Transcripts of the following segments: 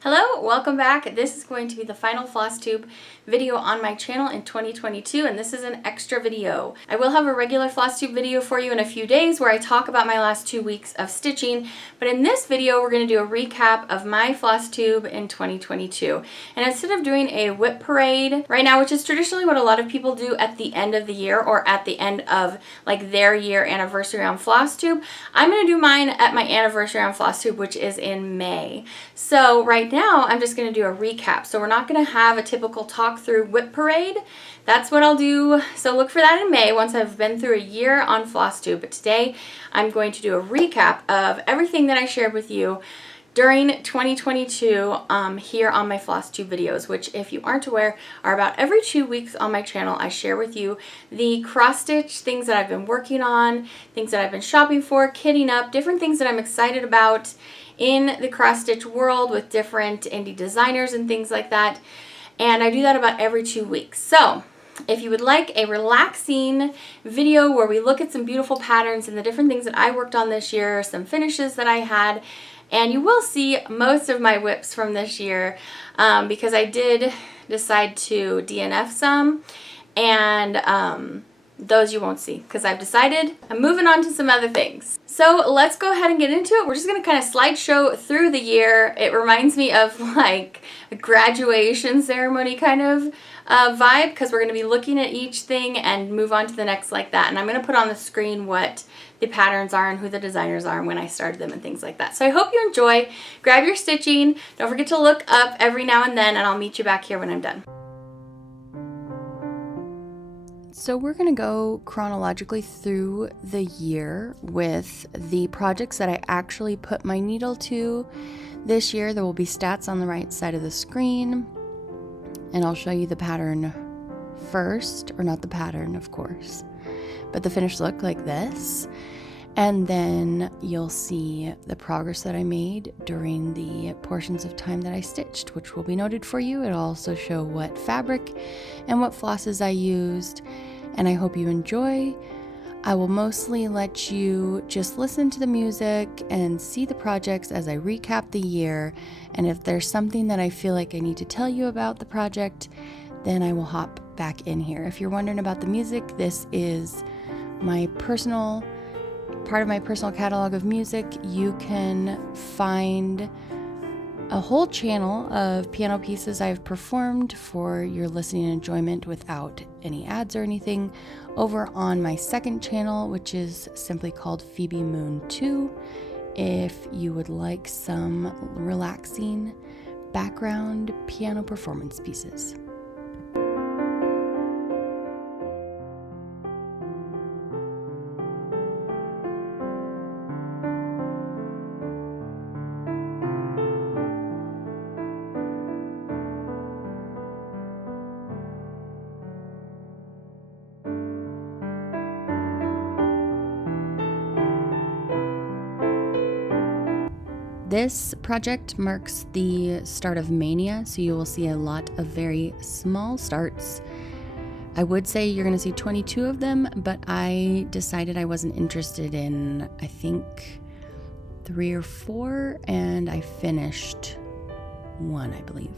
Hello, welcome back. This is going to be the final Flosstube video on my channel in 2022, and this is an extra video. I will have a regular Flosstube video for you in a few days where I talk about my last 2 weeks of stitching, but in this video we're going to do a recap of my Flosstube in 2022. And instead of doing a WIP parade right now, which is traditionally what a lot of people do at the end of the year or at the end of like their year anniversary on Flosstube, I'm going to do mine at my anniversary on Flosstube, which is in May. So right now I'm just going to do a recap. So we're not going to have a typical talk through WIP parade. That's what I'll do. So look for that in May once I've been through a year on Flosstube. But today I'm going to do a recap of everything that I shared with you during 2022 here on my Flosstube videos, which, if you aren't aware, are about every 2 weeks on my channel. I share with you the cross stitch things that I've been working on, things that I've been shopping for, kitting up, different things that I'm excited about in the cross stitch world with different indie designers and things like that. And I do that about every 2 weeks. So if you would like a relaxing video where we look at some beautiful patterns and the different things that I worked on this year, some finishes that I had, and you will see most of my WIPs from this year because I did decide to DNF some, and those you won't see because I've decided I'm moving on to some other things. So let's go ahead and get into it. We're just going to kind of slideshow through the year. It reminds me of like a graduation ceremony kind of vibe because we're going to be looking at each thing and move on to the next like that. And I'm going to put on the screen what the patterns are and who the designers are and when I started them and things like that. So I hope you enjoy. Grab your stitching. Don't forget to look up every now and then, and I'll meet you back here when I'm done. So we're going to go chronologically through the year with the projects that I actually put my needle to this year. There will be stats on the right side of the screen, and I'll show you the pattern first, or not the pattern, of course, but the finished look like this. And then you'll see the progress that I made during the portions of time that I stitched, which will be noted for you. It'll also show what fabric and what flosses I used, and I hope you enjoy. I will mostly let you just listen to the music and see the projects as I recap the year, and if there's something that I feel like I need to tell you about the project, then I will hop back in here. If you're wondering about the music, this is my personal part of my personal catalog of music. You can find a whole channel of piano pieces I've performed for your listening and enjoyment without any ads or anything over on my second channel, which is simply called Phoebe Moon 2, if you would like some relaxing background piano performance pieces. This project marks the start of Mania, so you will see a lot of very small starts. I would say you're going to see 22 of them, but I decided I wasn't interested in, I think, 3 or 4, and I finished 1, I believe.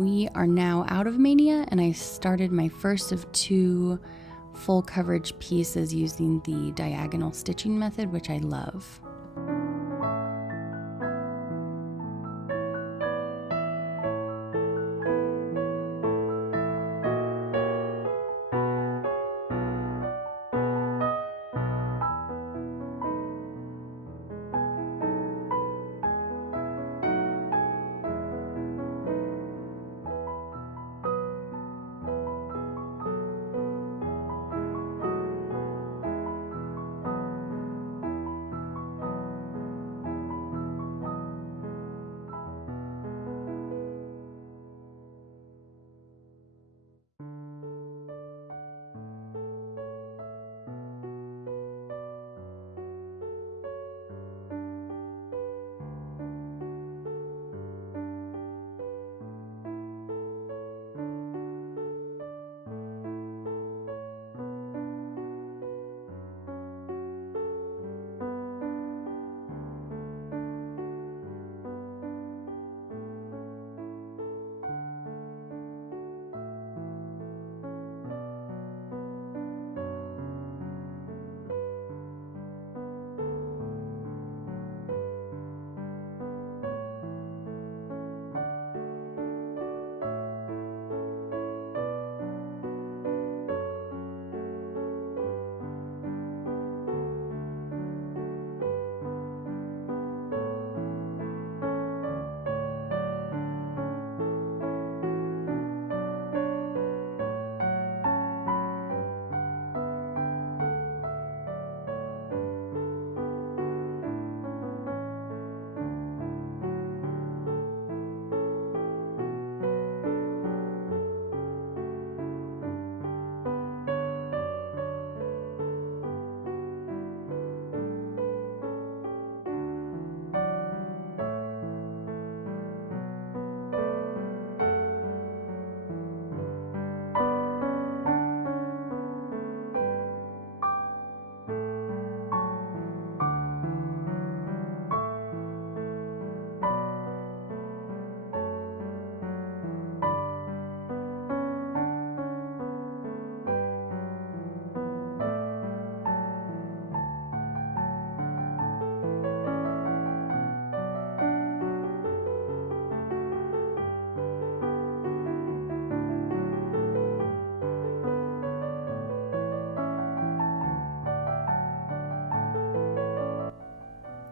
We are now out of Mania, and I started my first of 2 full coverage pieces using the diagonal stitching method, which I love.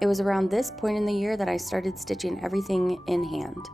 It was around this point in the year that I started stitching everything in hand.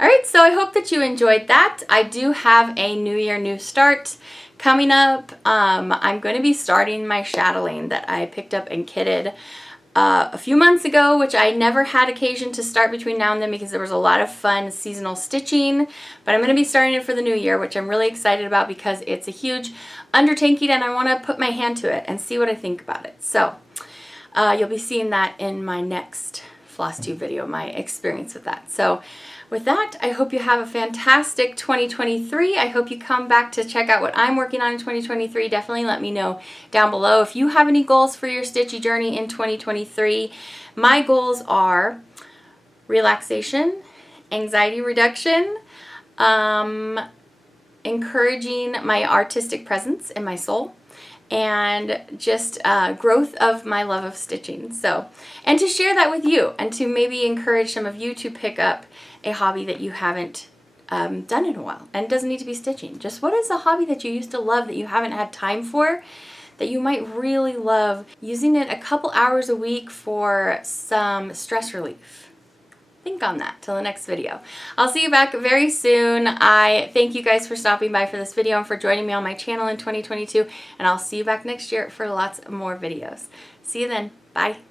All right, so I hope that you enjoyed that. I do have a New Year, New Start coming up. I'm going to be starting my chatelaine that I picked up and kitted a few months ago, which I never had occasion to start between now and then because there was a lot of fun seasonal stitching. But I'm going to be starting it for the new year, which I'm really excited about because it's a huge undertaking and I want to put my hand to it and see what I think about it. So you'll be seeing that in my next Flosstube video, my experience with that. So with that, I hope you have a fantastic 2023. I hope you come back to check out what I'm working on in 2023. Definitely let me know down below if you have any goals for your stitchy journey in 2023. My goals are relaxation, anxiety reduction, encouraging my artistic presence in my soul, and just growth of my love of stitching. So, and to share that with you and to maybe encourage some of you to pick up a hobby that you haven't done in a while. And it doesn't need to be stitching. Just what is a hobby that you used to love that you haven't had time for, that you might really love, using it a couple hours a week for some stress relief? Think on that till the next video. I'll see you back very soon. I thank you guys for stopping by for this video and for joining me on my channel in 2022. And I'll see you back next year for lots more videos. See you then. Bye.